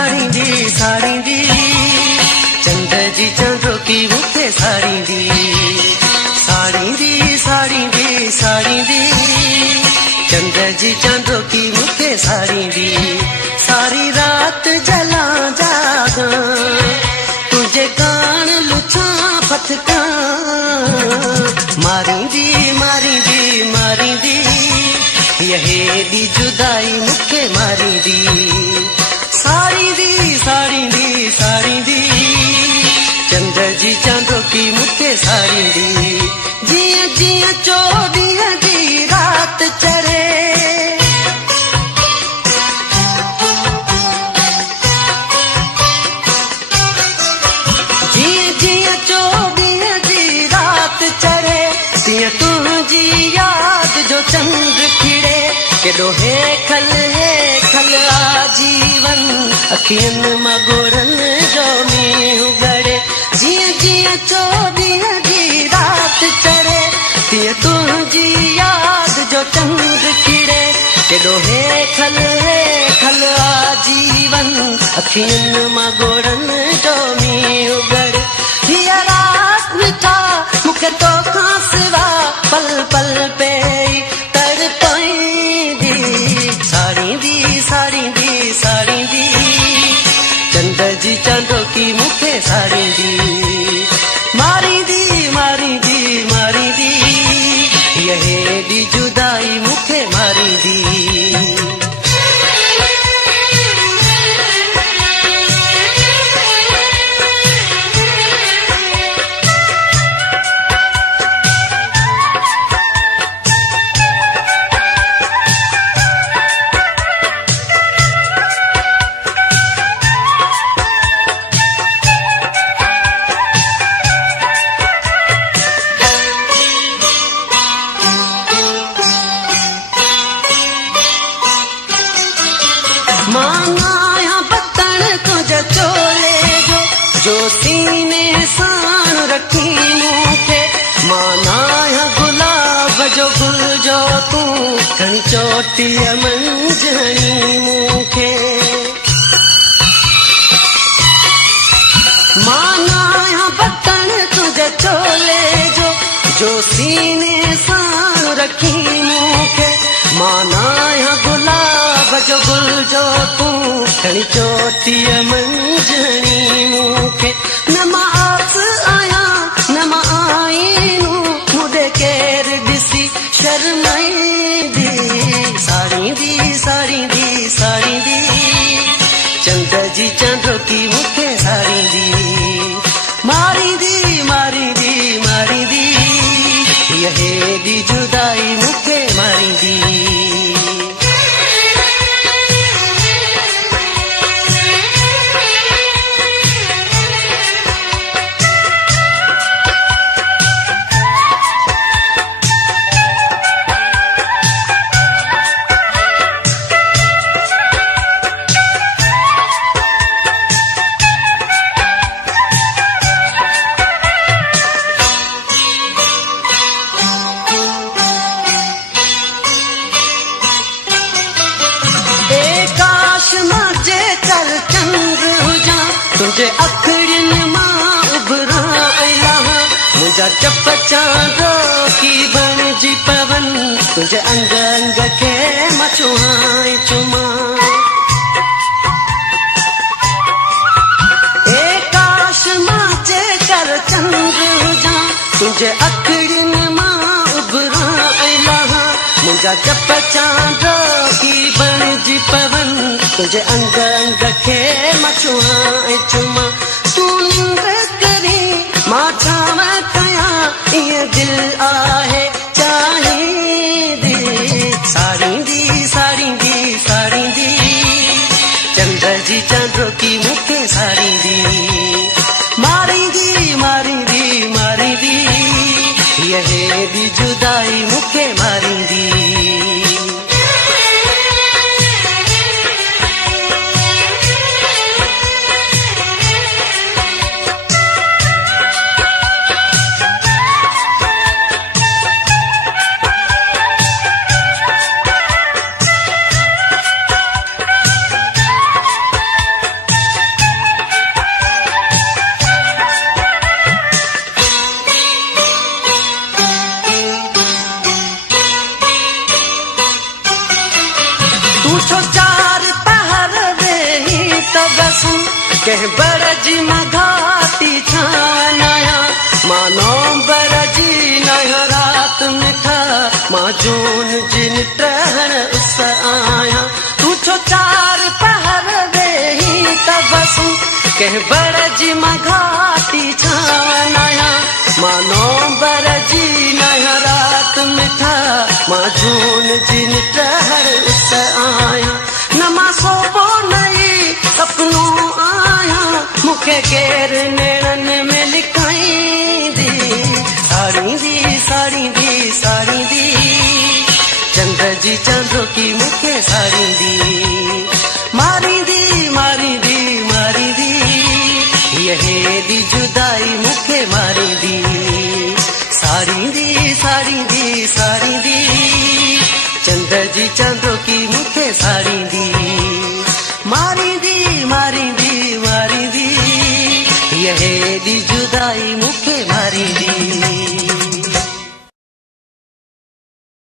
साड़ींदी चंद जी चांदो की मुखे साड़ींदी चंद जी चांदो की मुखे साड़ींदी सारी रात जला जागा तुझे गान लुछा फटका मारींदी यहे दी जुदाई मुखे मारींदी साड़ींदी चंद जी चांदो की मुखे साड़ींदी जिया जिया चोॾींहं जी रात चढ़े जिया चोॾींहं जी रात चढ़े तीअं तुंहिंजी याद जो चंद खिड़े केॾो हे खल आजीवन अखियुनि मां गोरनि जो मींहुं गड़े जिया जिया चोॾींहं जी रात चढ़े तीअं तुंहिंजी याद जो चंद खिड़े केॾो हे खल आजीवन अखियुनि मां गोरनि जो मींहुं गड़े हीअ रात मिठा मूंखे तोखां सिवा पल पल पे तड़पाईंदी साड़ींदी चंद जी चांदो की मुखे साड़ींदी मारींदी यहे दी जुदाई मुखे मारींदी मांगाया बतन तुझे चोले जो सीने साण रखी मूंखे मानाया गुलाब जो गुल जो तूं खणी चोटीअ मंझणी मूंखे मानाया बतन तुझे चोले जो सीने साण रखी मूंखे मानाया गुलाब जो गुल जो तूं खणी चोटीअ मंझणी मूंखे न मां आस आहियां न मां आईनू मूंखे केरु ॾिसी शर्माईंदी साड़ींदी चंद जी चांदो की मुखे साड़ींदी मारींदी यहे दी जुदाई मुखे मारींदी तुझे अखड़ियुनि मां उभरा मुंहिंजा चप चांदो की बणिजी पवन तुझे अंग अंग खे मां छुहां चुमा काश मां जेकर चंद्र हुजां तुझे अखड़ियुनि मां उभरा मुंहिंजा चप चांदो की बणिजी पवन तुझे अंग अंग खे मां छुहां चुमा तूं निंड करी मां छाव कयां ईअं दिलि आहे चाहींदी साड़ींदी चंद जी चांदो की मुखे साड़ींदी मारींदी यहे दी जुदाई मुखे मारींदी कह बरजी मघाती छावनाया मानो बरजी नया रात में था माँ जून जिन टहर उस आया तू छो चार पहर दे ही तबसू कह बरजी मघाती छावनाया मानो बरजी नया रात में था माँ जून जिन टहर उस आया नमा सोपो नहीं सपनों आया मुखे केर नेड़न में लिखाई दी साड़ी दी साड़ी दी साड़ी दी चंद्र जी चंद्र की मुखे साड़ी दी मारी दी मारी दी मारी दी यही दी जुदाई मुखे मारी दी साड़ी दी साड़ी दी साड़ी दी चंद्र जी चंद्र की मुखे साड़ी दी मारी दी मारी दी मारी दी यही दी जुदाई